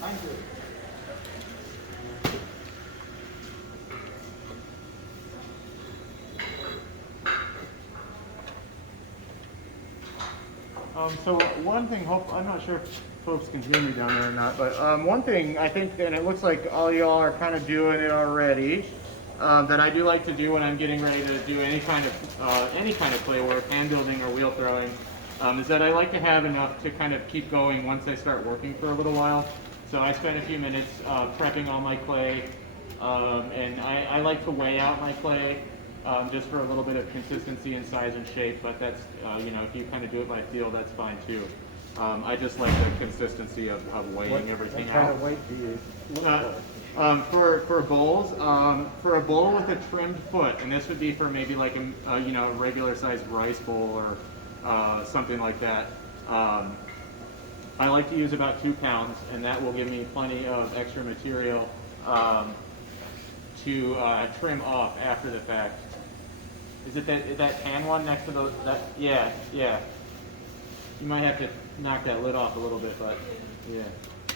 Thank you. So one thing, I'm not sure if folks can hear me down there or not, but one thing I think, and it looks like all y'all are kind of doing it already, that I do like to do when I'm getting ready to do any kind of clay work, hand building or wheel throwing, is that I like to have enough to kind of keep going once I start working for a little while. So I spend a few minutes prepping all my clay, and I like to weigh out my clay. Just for a little bit of consistency in size and shape, but that's, you know, if you kind of do it by feel, that's fine too. I just like the consistency of weighing everything out. What kind of weight do you look For bowls, for a bowl with a trimmed foot, and this would be for maybe like a you know, a regular sized rice bowl or something like that. I like to use about 2 pounds, and that will give me plenty of extra material to trim off after the fact. Is it that tan one next to the, that, yeah. You might have to knock that lid off a little bit, but yeah.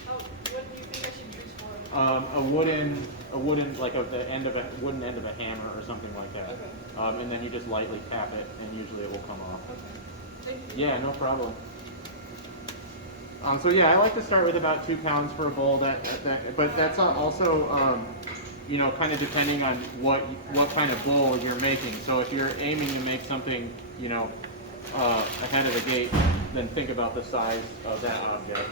Oh, what do you think I should use for it? A wooden, like the end of a wooden end of a hammer or something like that. Okay. And then you just lightly tap it, and usually it will come off. Okay. Thank you. Yeah, no problem. So yeah, I like to start with about 2 pounds for a bowl. But that's also, you know, kind of depending on what kind of bowl you're making. So if you're aiming to make something, you know, ahead of the gate, then think about the size of that object.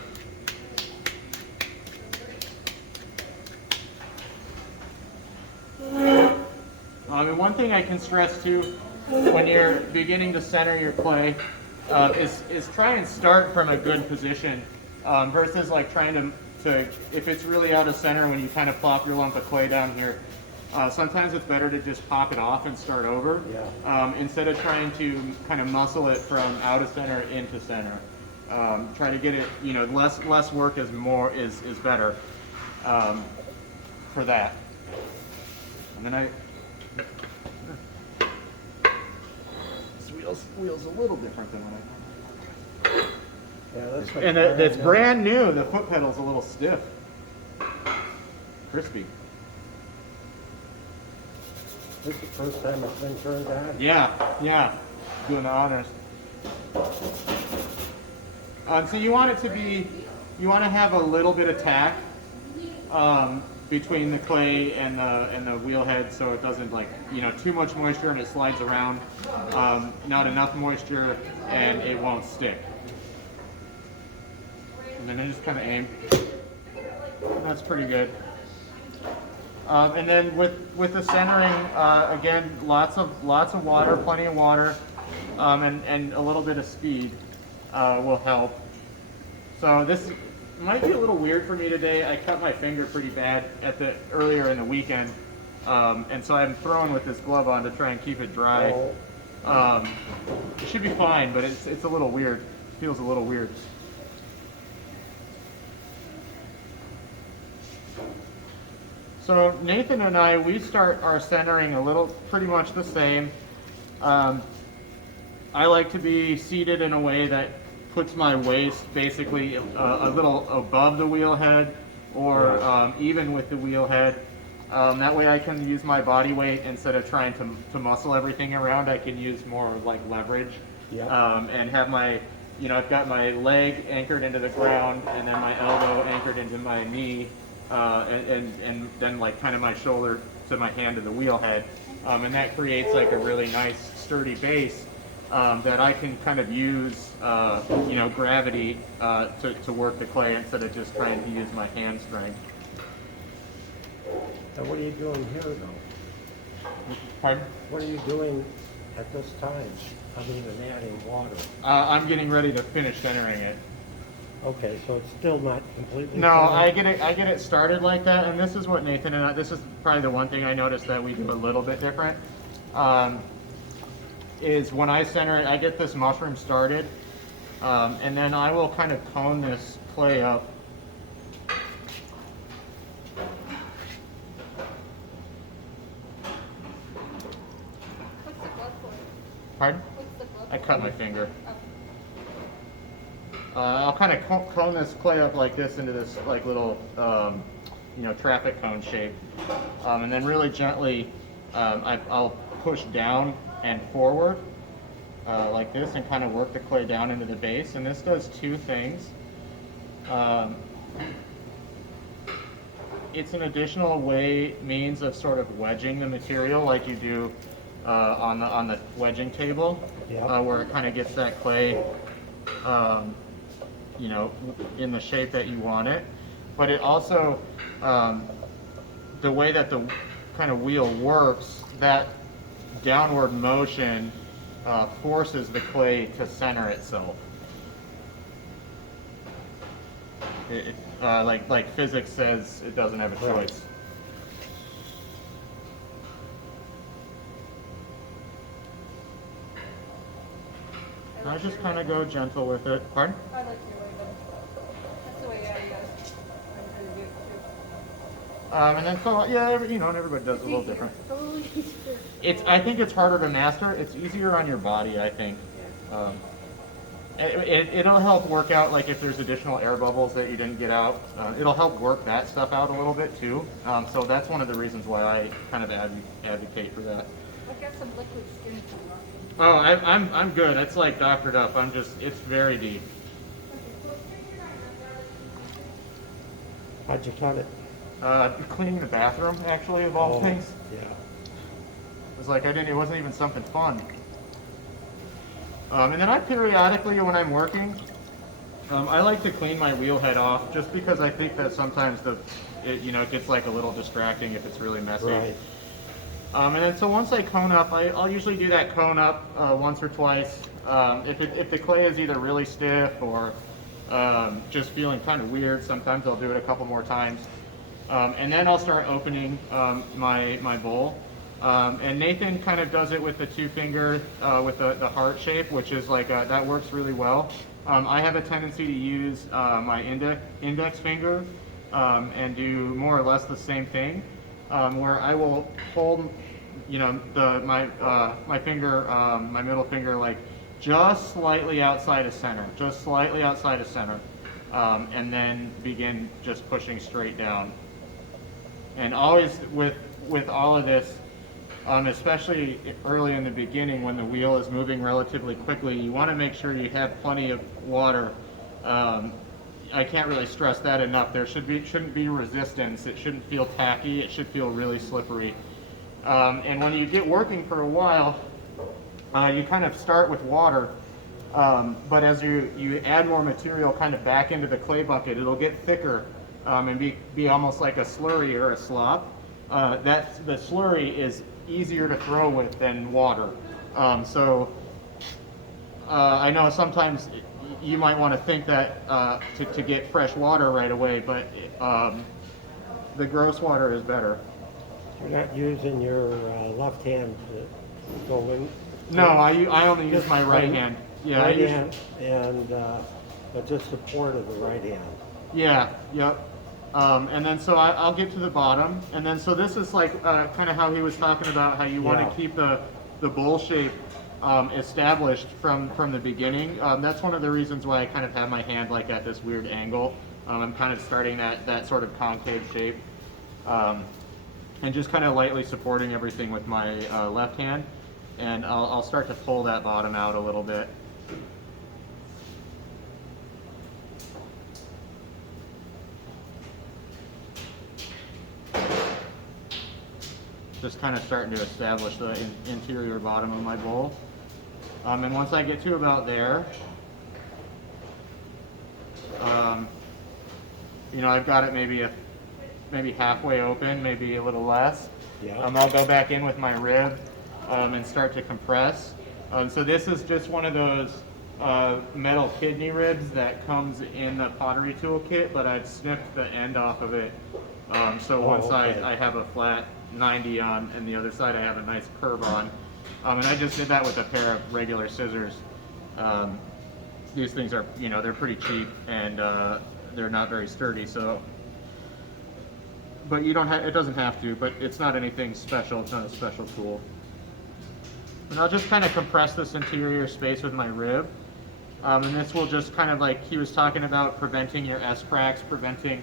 And one thing I can stress too, when you're beginning to center your clay, is try and start from a good position, versus like trying to if it's really out of center when you kind of plop your lump of clay down here. Sometimes it's better to just pop it off and start over, instead of trying to kind of muscle it from out of center into center. Try to get it, you know, less work is better for that. And then this wheel's a little different than what I. Yeah, that's And it's brand new. The foot pedal's a little stiff, crispy. This is the first time it's been turned on. Yeah, doing the honors. So you want it to be, you want to have a little bit of tack between the clay and the wheel head, so it doesn't, like, you know, too much moisture and it slides around. Not enough moisture and it won't stick. And then I just kind of aim. That's pretty good. And then with the centering, again, lots of water, plenty of water, and a little bit of speed will help. So this might be a little weird for me today. I cut my finger pretty bad earlier in the weekend, and so I'm throwing with this glove on to try and keep it dry. It should be fine, but it's a little weird. It feels a little weird. So Nathan and I, we start our centering pretty much the same. I like to be seated in a way that puts my waist basically a little above the wheel head, or even with the wheel head. That way I can use my body weight instead of trying to muscle everything around. I can use more like leverage, and have my, you know, I've got my leg anchored into the ground and then my elbow anchored into my knee. And then like kind of my shoulder to my hand to the wheel head, and that creates like a really nice sturdy base that I can kind of use, you know, gravity to work the clay instead of just trying to use my hand strength. And what are you doing here, though? Pardon? What are you doing at this time? I mean, and adding water. I'm getting ready to finish centering it. Okay, so it's still not completely. No, centered? I get it started like that, and this is what Nathan and I, this is probably the one thing I noticed that we do a little bit different. Is when I center it, I get this mushroom started, and then I will kind of cone this clay up. What's the glove for? Pardon? What's the glove I cut my finger. Oh. I'll kind of cone this clay up like this into this like little, you know, traffic cone shape. And then really gently, I'll push down and forward like this and kind of work the clay down into the base. And this does two things. It's an additional means of sort of wedging the material like you do on the wedging table, Yep. where it kind of gets that clay, you know, in the shape that you want it. But it also, the way that the kind of wheel works, that downward motion forces the clay to center itself. Like physics says, it doesn't have a Right. choice. I just kind of go gentle with it. Pardon? I like your way though. That's the way I I'm trying to do it too. And then so yeah, you know, and everybody does it a little different. Totally easier. I think it's harder to master. It's easier on your body, I think. It'll help work out, like if there's additional air bubbles that you didn't get out. It'll help work that stuff out a little bit too. So that's one of the reasons why I kind of advocate for that. I've got some liquid skin from Rocky. Oh, I'm good. It's like doctored up. It's very deep. How'd you cut it? Cleaning the bathroom, actually, of all things. Yeah. It was like it wasn't even something fun. And then I periodically, when I'm working, I like to clean my wheel head off, just because I think that sometimes it gets like a little distracting if it's really messy. Right. And then so once I cone up, I'll usually do that cone up once or twice. If the clay is either really stiff or just feeling kind of weird, sometimes I'll do it a couple more times. And then I'll start opening my bowl. And Nathan kind of does it with the two finger with the heart shape, which is like that works really well. I have a tendency to use my index finger and do more or less the same thing, where I will hold, you know, my finger, my middle finger, like just slightly outside of center, and then begin just pushing straight down. And always with all of this, especially early in the beginning when the wheel is moving relatively quickly, you want to make sure you have plenty of water. I can't really stress that enough. There shouldn't be resistance. It shouldn't feel tacky. It should feel really slippery. And when you get working for a while, you kind of start with water, but as you add more material kind of back into the clay bucket, it'll get thicker and be almost like a slurry or a slop. The slurry is easier to throw with than water. I know sometimes you might want to think that to get fresh water right away, but the gross water is better. You're not using your left hand to go in? No, I only use my right Just hand. Yeah, right hand and but just support of the right hand. Yeah, yep. And then so I'll get to the bottom, and then so this is like kind of how he was talking about how you want to keep the bowl shape established from the beginning. That's one of the reasons why I kind of have my hand like at this weird angle. I'm kind of starting that sort of concave shape, and just kind of lightly supporting everything with my left hand, and I'll start to pull that bottom out a little bit. Just kind of starting to establish the interior bottom of my bowl. And once I get to about there, you know, I've got it maybe halfway open, maybe a little less. Yeah. I'll go back in with my rib and start to compress. So this is just one of those metal kidney ribs that comes in the pottery tool kit, but I've snipped the end off of it. So one side I have a flat 90 on, and the other side I have a nice curve on. And I just did that with a pair of regular scissors. These things are, you know, they're pretty cheap, and they're not very sturdy, so. But you don't have, it doesn't have to, but it's not anything special, it's not a special tool. And I'll just kind of compress this interior space with my rib. And this will just kind of, like he was talking about, preventing your S-cracks, preventing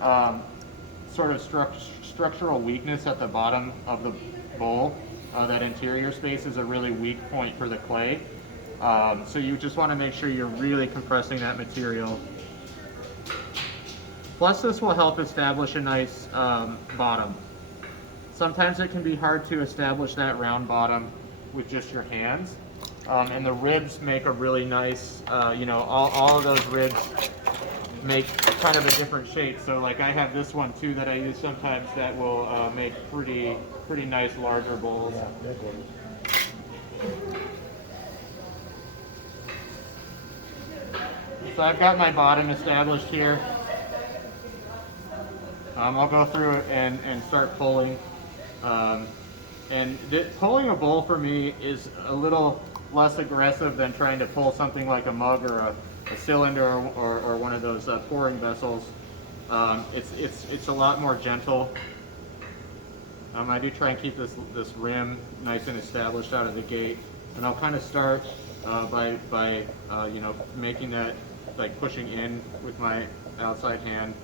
sort of structural weakness at the bottom of the bowl. That interior space is a really weak point for the clay. So you just want to make sure you're really compressing that material. Plus, this will help establish a nice bottom. Sometimes it can be hard to establish that round bottom with just your hands. And the ribs make a really nice, you know, all of those ribs make kind of a different shape. So like I have this one too that I use sometimes that will make pretty nice larger bowls. Yeah, big ones. So I've got my bottom established here. I'll go through it and start pulling. Pulling a bowl for me is a little less aggressive than trying to pull something like a mug or a cylinder or one of those pouring vessels. It's a lot more gentle. I do try and keep this rim nice and established out of the gate, and I'll kind of start by you know, making that, like pushing in with my outside hand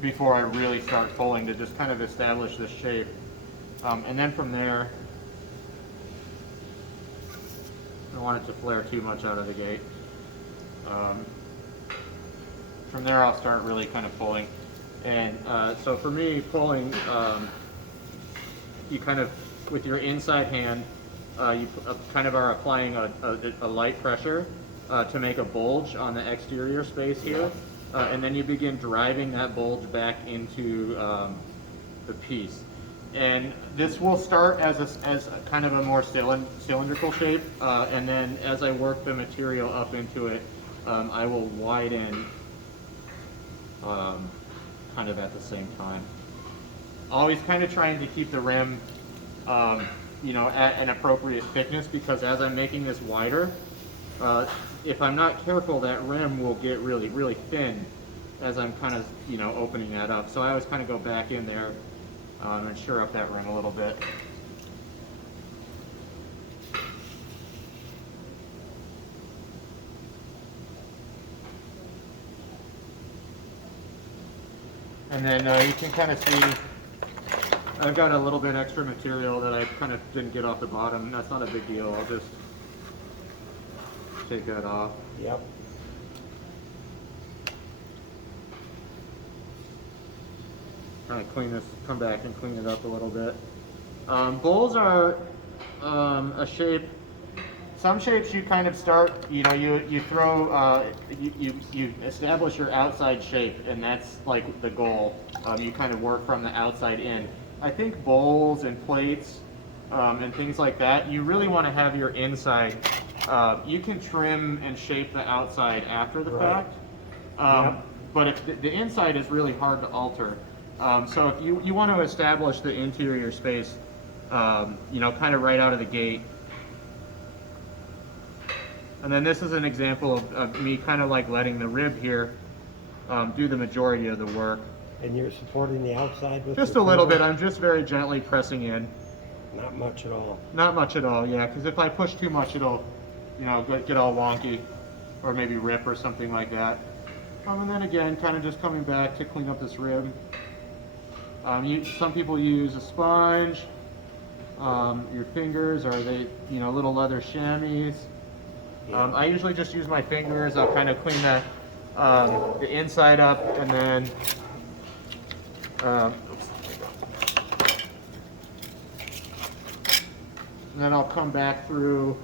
before I really start pulling, to just kind of establish this shape. And then from there, I don't want it to flare too much out of the gate. From there I'll start really kind of pulling. And so for me, pulling, you kind of, with your inside hand, you kind of are applying a light pressure to make a bulge on the exterior space here. And then you begin driving that bulge back into the piece. And this will start as a kind of a more cylindrical shape, and then as I work the material up into it, I will widen kind of at the same time. Always kind of trying to keep the rim, you know, at an appropriate thickness, because as I'm making this wider, if I'm not careful, that rim will get really thin as I'm kind of, you know, opening that up. So I always kind of go back in there and shore up that rim a little bit. And then you can kind of see I've got a little bit extra material that I kind of didn't get off the bottom. That's not a big deal. I'll just take that off. Yep. Kind of clean this, come back and clean it up a little bit. Bowls are a shape. Some shapes you kind of start, you know, you throw, you establish your outside shape, and that's like the goal. You kind of work from the outside in. I think bowls and plates and things like that, you really want to have your inside. You can trim and shape the outside after the fact, Yep. but if the inside is really hard to alter. So if you want to establish the interior space, you know, kind of right out of the gate. And then this is an example of me kind of like letting the rib here do the majority of the work. And you're supporting the outside with Just a your little finger? bit. I'm just very gently pressing in. Not much at all. Not much at all, yeah, because if I push too much, it'll, you know, get all wonky, or maybe rip or something like that. And then again, kind of just coming back to clean up this rib. Some people use a sponge, your fingers, or they, you know, little leather chamois. Yeah. I usually just use my fingers. I'll kind of clean the inside up, and then I'll come back through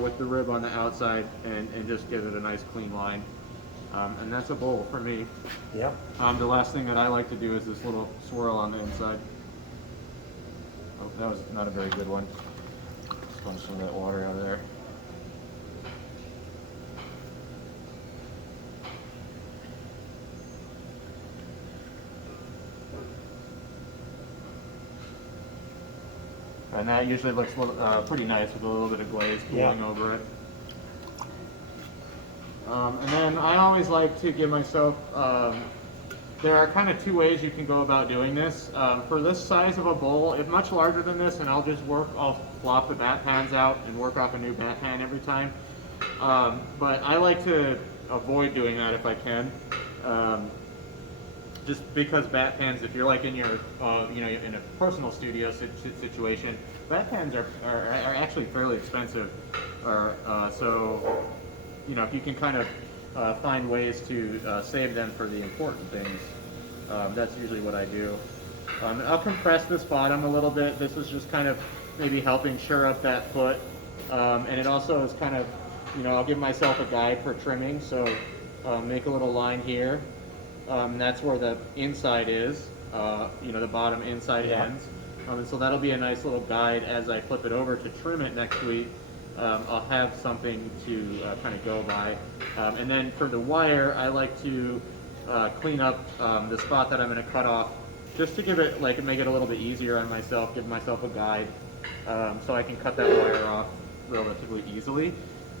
with the rib on the outside and just give it a nice clean line. And that's a bowl for me. Yep. The last thing that I like to do is this little swirl on the inside. Oh, that was not a very good one. Sponge some of that water out of there. And that usually looks pretty nice with a little bit of glaze pooling over it. And then I always like to give myself, there are kind of two ways you can go about doing this. For this size of a bowl, if much larger than this, and I'll swap the bat pans out and work off a new bat pan every time. But I like to avoid doing that if I can. Just because bat pans, if you're like in your, you know, in a personal studio situation, bat pans are actually fairly expensive. So, you know, if you can kind of find ways to save them for the important things, that's usually what I do. I'll compress this bottom a little bit. This is just kind of maybe helping sure up that foot. And it also is kind of, you know, I'll give myself a guide for trimming. So make a little line here. That's where the inside is, you know, the bottom inside ends. And so that'll be a nice little guide as I flip it over to trim it next week. I'll have something to kind of go by. And then for the wire, I like to clean up the spot that I'm going to cut off, just to give it, like, make it a little bit easier on myself, give myself a guide, so I can cut that wire off relatively easily.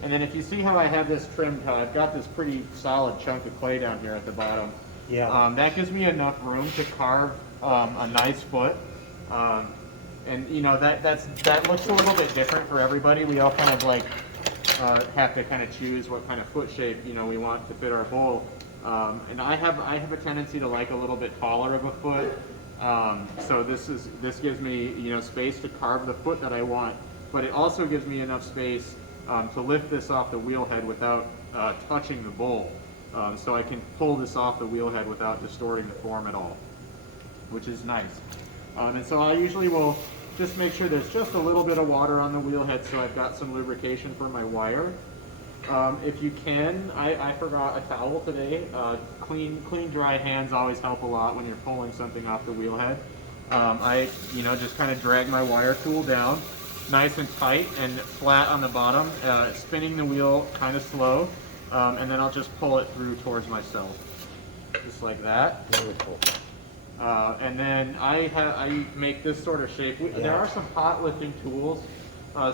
And then if you see how I have this trimmed, how I've got this pretty solid chunk of clay down here at the bottom, that gives me enough room to carve a nice foot. And you know, that looks a little bit different for everybody. We all kind of like have to kind of choose what kind of foot shape, you know, we want to fit our bowl. And I have a tendency to like a little bit taller of a foot. So this gives me, you know, space to carve the foot that I want, but it also gives me enough space to lift this off the wheel head without touching the bowl. So I can pull this off the wheel head without distorting the form at all, which is nice. And so I usually will just make sure there's just a little bit of water on the wheel head so I've got some lubrication for my wire. If you can, I forgot a towel today. Clean, dry hands always help a lot when you're pulling something off the wheel head. I, you know, just kind of drag my wire tool down, nice and tight and flat on the bottom, spinning the wheel kind of slow, and then I'll just pull it through towards myself, just like that. Beautiful. And then I make this sort of shape. There are some pot lifting tools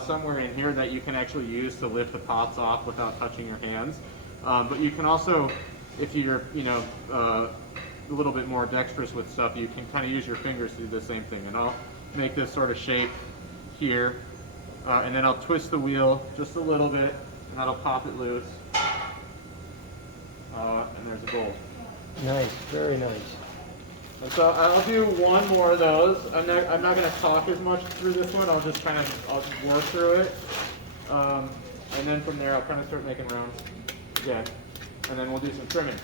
somewhere in here that you can actually use to lift the pots off without touching your hands. But you can also, if you're, you know, a little bit more dexterous with stuff, you can kind of use your fingers to do the same thing. And I'll make this sort of shape here, and then I'll twist the wheel just a little bit, and that'll pop it loose. And there's a bowl. Nice, very nice. And so I'll do one more of those. I'm not going to talk as much through this one. I'll just kind of work through it. And then from there, I'll kind of start making rounds again. And then we'll do some trimming.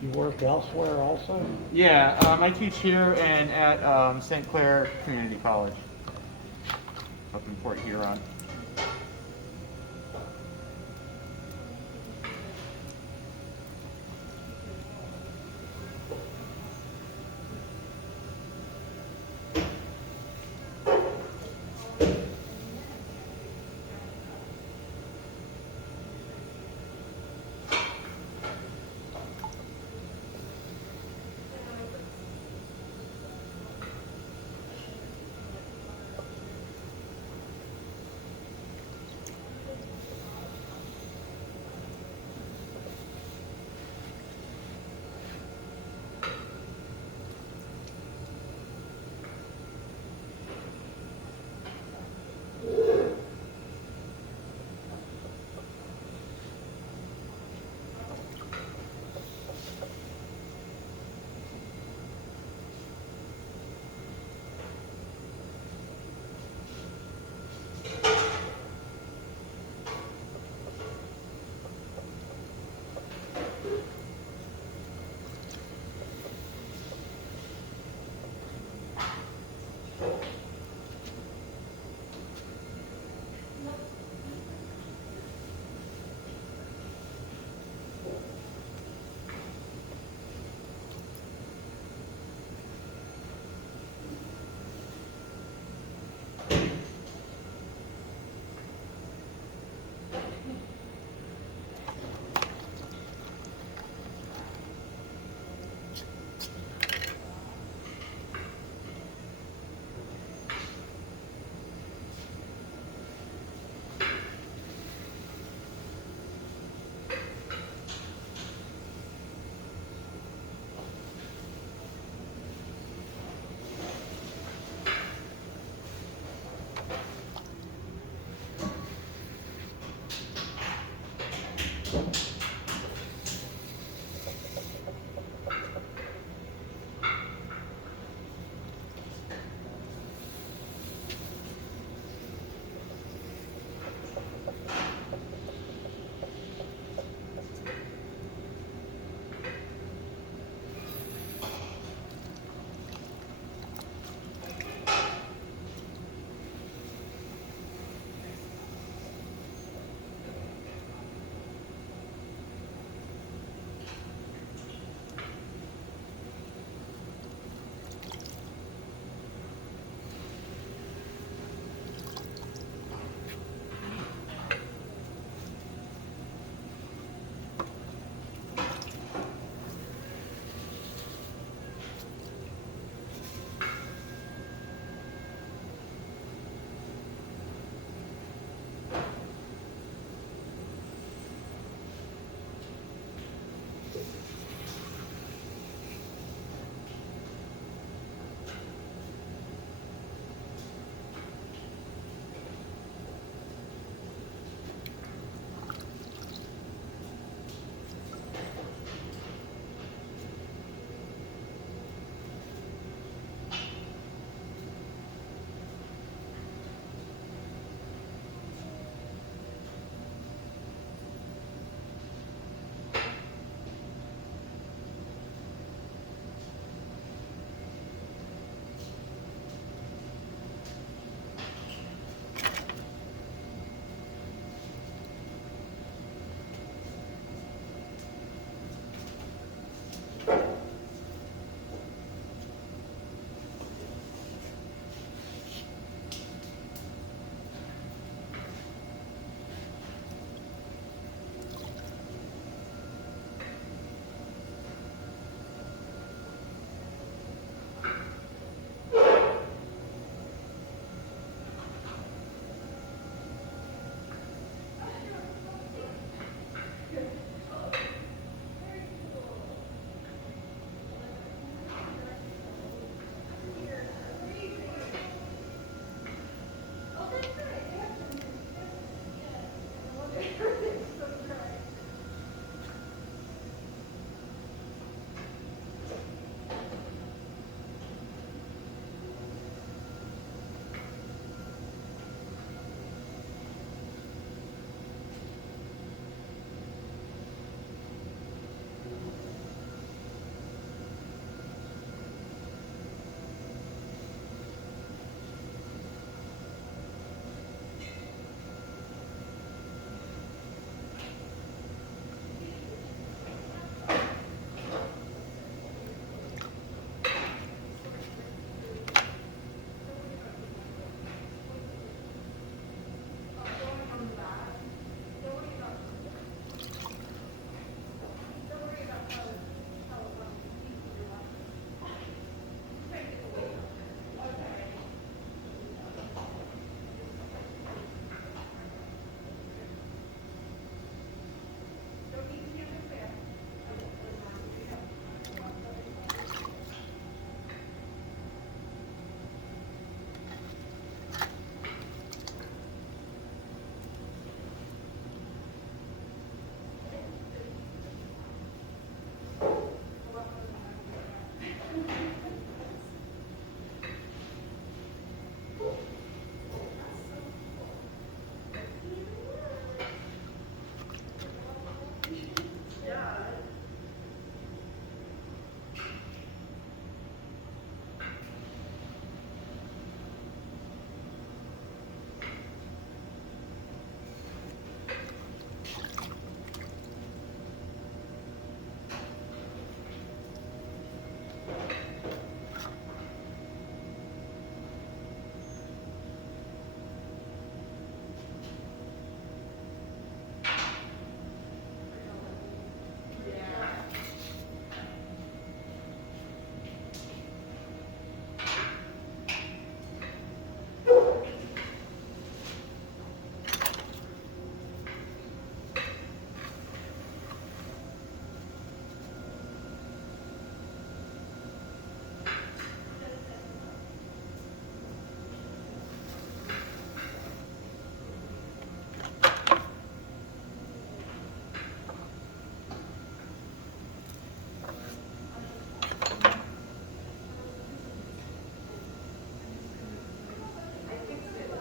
You work elsewhere also? Yeah, I teach here and at St. Clair Community College up in Port Huron.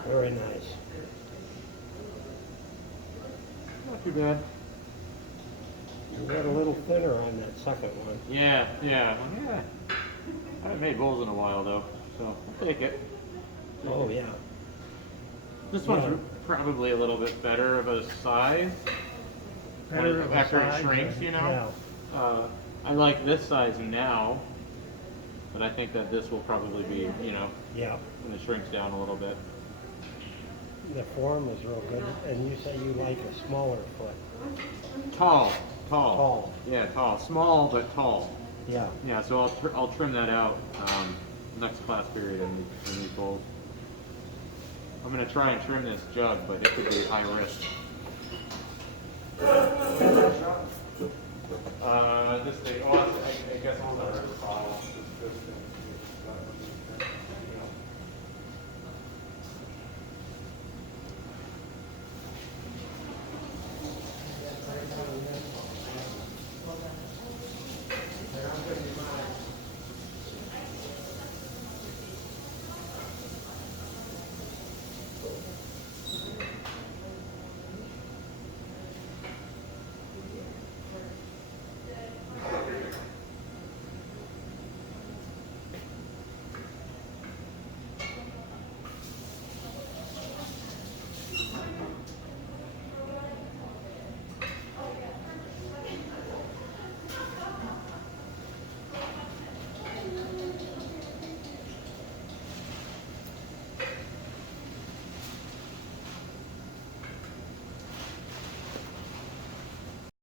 Very nice. Not too bad. You got a little thinner on that second one. Yeah. I haven't made bowls in a while though, so I'll take it. Oh, yeah. This Yeah. one's probably a little bit better of a size. Better of a after size, it shrinks, you know. I like this size now, but I think that this will probably be, you know, Yeah. when it shrinks down a little bit. The form is real good. And you say you like a smaller foot. Tall. Tall. Yeah, tall. Small but tall. Yeah. Yeah, so I'll trim that out next class period in these bowls. I'm gonna try and trim this jug, but it could be high risk. This thing. Oh, I guess I'll start with the bottle.